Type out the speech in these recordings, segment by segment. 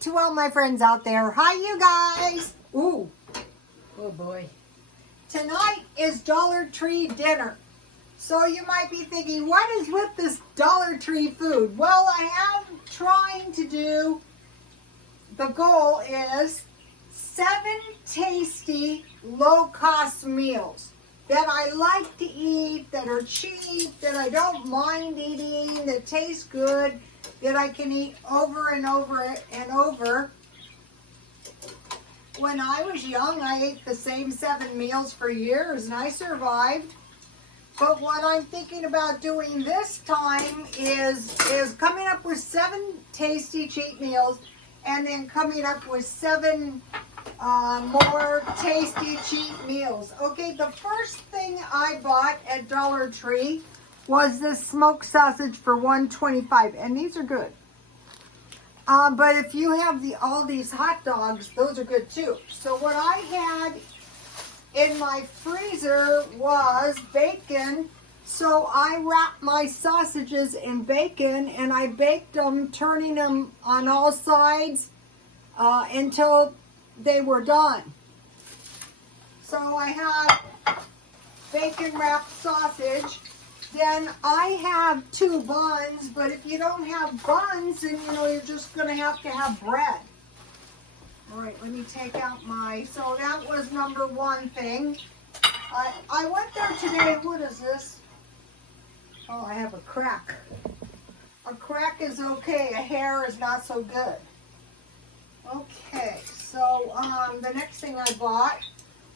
to all my friends out there. Hi, you guys. Ooh, oh boy. Tonight is Dollar Tree dinner. So you might be thinking, what is with this Dollar Tree food? Well, I am trying to do, the goal is 7 tasty, low-cost meals that I like to eat, that are cheap, that I don't mind eating, that taste good, that I can eat over and over and over. When I was young, I ate the same 7 meals for years and I survived. But what I'm thinking about doing this time is coming up with 7 tasty cheap meals and then coming up with 7 more tasty cheap meals. Okay, the first thing I bought at Dollar Tree was this smoked sausage for $1.25, and these are good. But if you have all these hot dogs, those are good too. So what I had in my freezer was bacon. So I wrapped my sausages in bacon and I baked them, turning them on all sides until they were done. So I had bacon wrapped sausage. Then I have 2 buns, but if you don't have buns, then you're just going to have bread. All right, let me take out so that was number 1 thing. I went there today. What is this? Oh, I have a crack. A crack is okay. A hair is not so good. Okay, so the next thing I bought,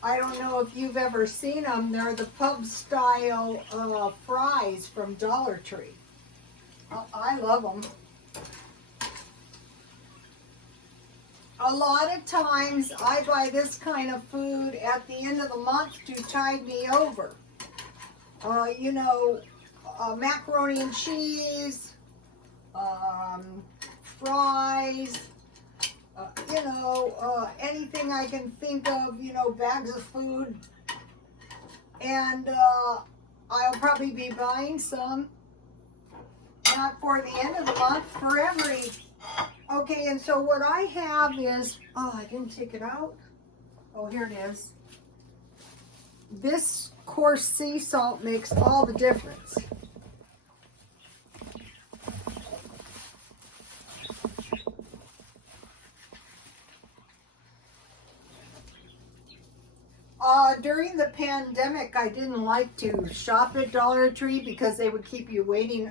I don't know if you've ever seen them. They're the pub style fries from Dollar Tree. I love them. A lot of times I buy this kind of food at the end of the month to tide me over. Macaroni and cheese, fries, anything I can think of, bags of food. And I'll probably be buying some, not for the end of the month, for every. Okay, and so what I have is, I didn't take it out. Oh, here it is. This coarse sea salt makes all the difference. During the pandemic, I didn't like to shop at Dollar Tree because they would keep you waiting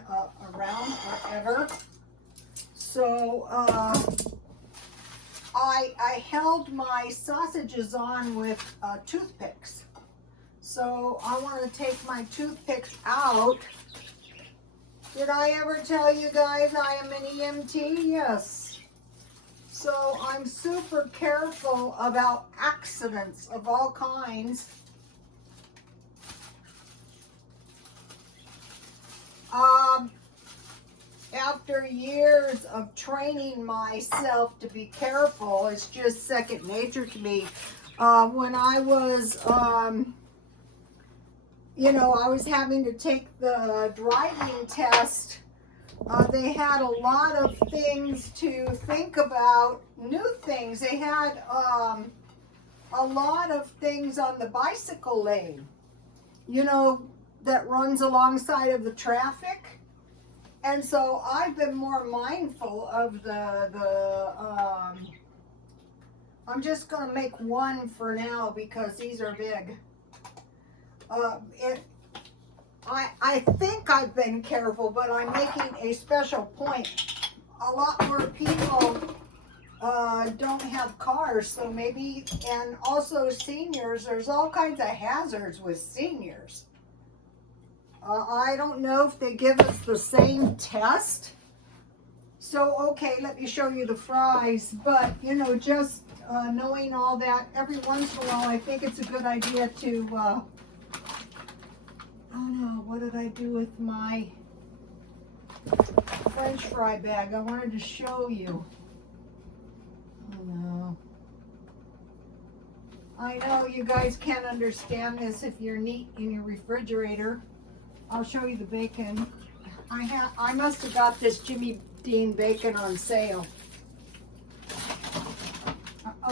around forever. So I held my sausages on with toothpicks. So I want to take my toothpicks out. Did I ever tell you guys I am an EMT? Yes. So I'm super careful about accidents of all kinds. After years of training myself to be careful, it's just second nature to me. When I was, I was having to take the driving test, they had a lot of things to think about, new things. They had a lot of things on the bicycle lane, that runs alongside of the traffic. And so I've been more mindful of I'm just going to make 1 for now because these are big. I think I've been careful, but I'm making a special point. A lot more people don't have cars, so maybe, and also seniors, there's all kinds of hazards with seniors. I don't know if they give us the same test. So, okay, let me show you the fries. But, just knowing all that, every once in a while, I think it's a good idea to, oh no, what did I do with my French fry bag? I wanted to show you. Oh no. I know you guys can't understand this if you're neat in your refrigerator. I'll show you the bacon. I must have got this Jimmy Dean bacon on sale.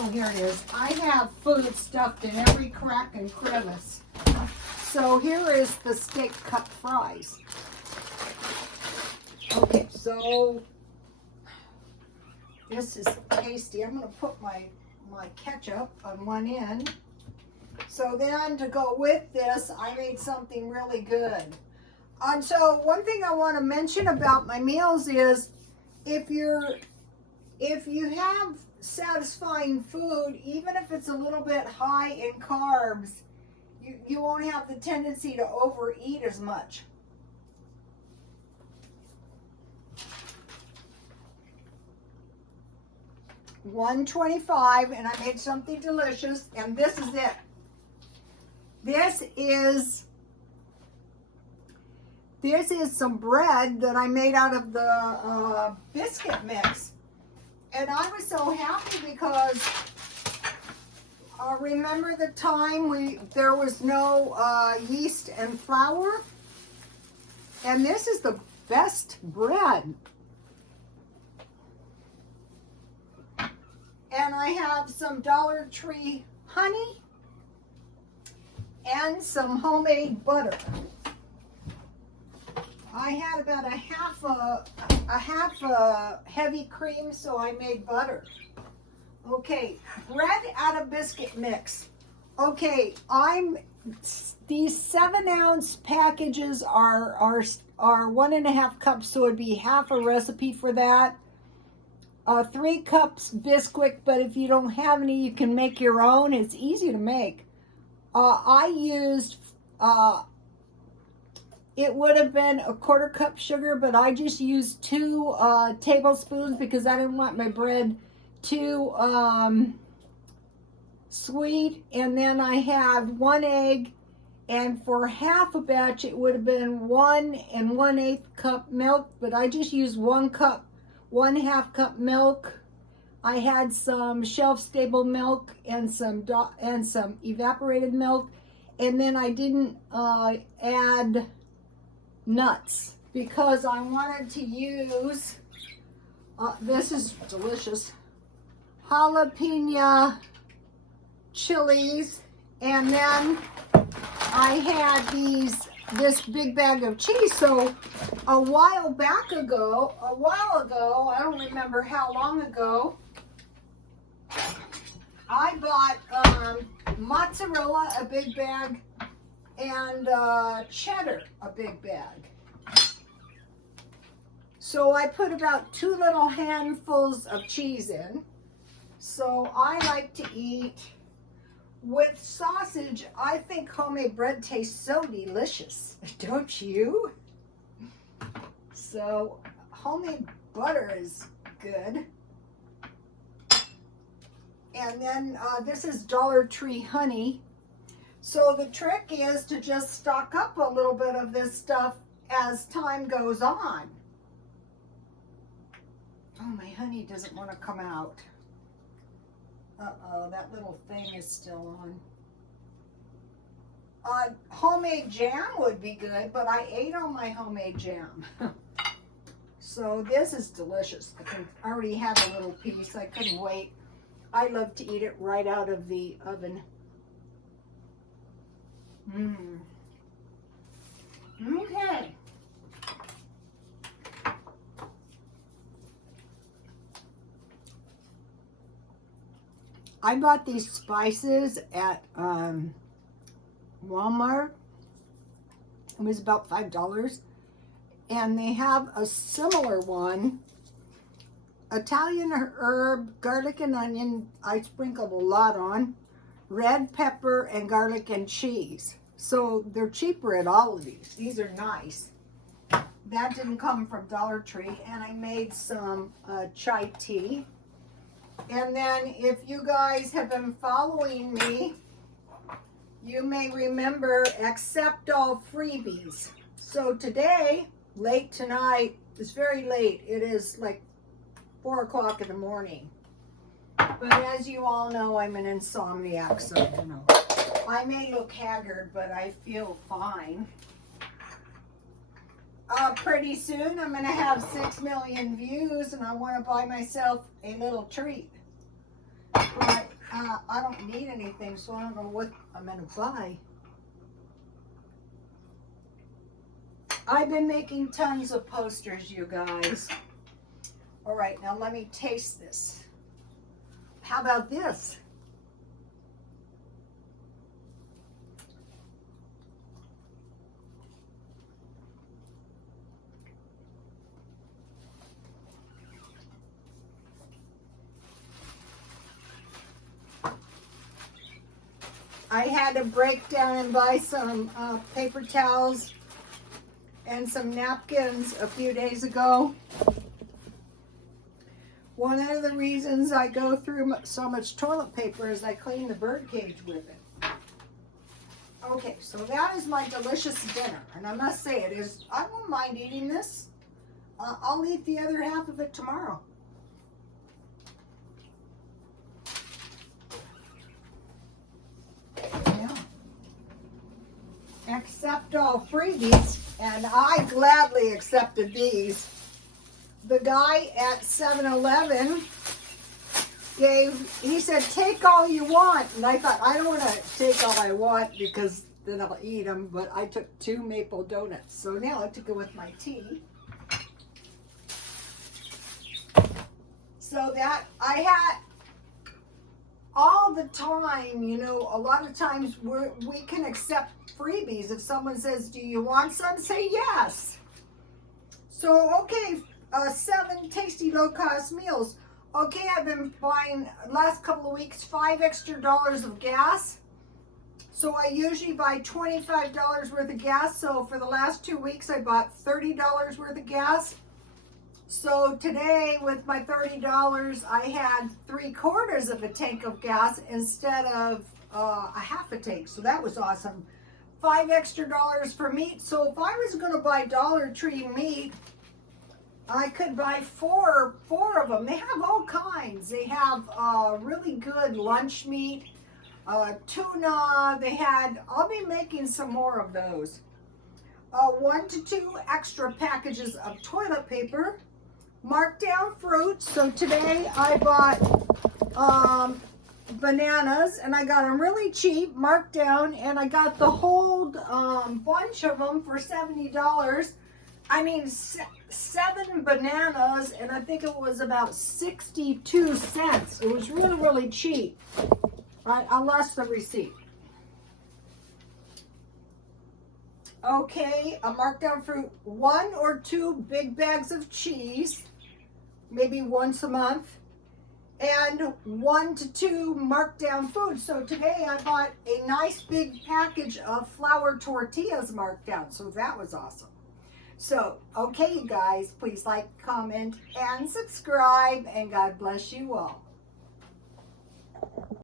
Oh, here it is. I have food stuffed in every crack and crevice. So here is the steak cut fries. Okay, so this is tasty. I'm going to put my ketchup on one end. So then to go with this, I made something really good. And so one thing I want to mention about my meals is if you have satisfying food, even if it's a little bit high in carbs, you won't have the tendency to overeat as much. $1.25, and I made something delicious, and this is it. This is some bread that I made out of the biscuit mix. And I was so happy because remember the time there was no yeast and flour? And this is the best bread. And I have some Dollar Tree honey and some homemade butter. I had about a half a heavy cream, so I made butter. Okay, bread out of biscuit mix. Okay, these 7-ounce packages are 1.5 cups, so it'd be half a recipe for that. 3 cups Bisquick, but if you don't have any, you can make your own. It's easy to make. I used, it would have been a 1/4 cup sugar, but I just used 2 tablespoons because I didn't want my bread too sweet. And then I had 1 egg, and for half a batch, it would have been 1 1/8 cup milk, but I just used 1 cup. 1/2 cup milk. I had some shelf-stable milk and some evaporated milk, and then I didn't add nuts because I wanted to use. This is delicious. Jalapeno chilies, and then I had this big bag of cheese. So a while ago, I don't remember how long ago, I bought mozzarella, a big bag, and cheddar, a big bag. So I put about 2 little handfuls of cheese in. So I like to eat with sausage. I think homemade bread tastes so delicious, don't you? So homemade butter is good. And then this is Dollar Tree honey. So the trick is to just stock up a little bit of this stuff as time goes on. Oh, my honey doesn't want to come out. Uh-oh, that little thing is still on. Homemade jam would be good, but I ate all my homemade jam. So this is delicious. I already have a little piece. I couldn't wait. I love to eat it right out of the oven. Okay. I bought these spices at Walmart. It was about $5. And they have a similar one. Italian herb, garlic and onion, I sprinkled a lot on. Red pepper and garlic and cheese. So they're cheaper at all of these. These are nice. That didn't come from Dollar Tree. And I made some chai tea. And then if you guys have been following me, you may remember accept all freebies. So today, late tonight, it's very late. It is like 4 o'clock in the morning. But as you all know, I'm an insomniac, so you know. I may look haggard, but I feel fine. Pretty soon, I'm going to have 6 million views, and I want to buy myself a little treat. But I don't need anything, so I don't know what I'm gonna buy. I've been making tons of posters, you guys. All right, now let me taste this. How about this? I had to break down and buy some paper towels and some napkins a few days ago. One of the reasons I go through so much toilet paper is I clean the bird cage with it. Okay, so that is my delicious dinner. And I must say, I won't mind eating this. I'll eat the other half of it tomorrow. Accept all freebies, and I gladly accepted these. The guy at 7-Eleven he said, take all you want. And I thought, I don't want to take all I want because then I'll eat them, but I took 2 maple donuts. So now I have to go with my tea. So that I had all the time, you know, a lot of times we can accept freebies. If someone says, do you want some? Say yes. So, okay, 7 tasty low-cost meals. Okay, I've been buying, last couple of weeks, $5 extra of gas. So I usually buy $25 worth of gas. So for the last 2 weeks, I bought $30 worth of gas. So today, with my $30, I had 3/4 of a tank of gas instead of a half a tank. So that was awesome. $5 extra for meat. So if I was going to buy Dollar Tree meat, I could buy four of them. They have all kinds. They have really good lunch meat, tuna. I'll be making some more of those. 1 to 2 extra packages of toilet paper. Markdown fruit. So today I bought bananas, and I got them really cheap, marked down, and I got the whole bunch of them for $70. I mean, 7 bananas, and I think it was about 62 cents. It was really, really cheap. I lost the receipt. Okay, a markdown fruit, 1 or 2 big bags of cheese, maybe once a month, and 1 to 2 markdown food. So today I bought a nice big package of flour tortillas marked down. So that was awesome. So, okay, you guys, please like, comment, and subscribe, and God bless you all.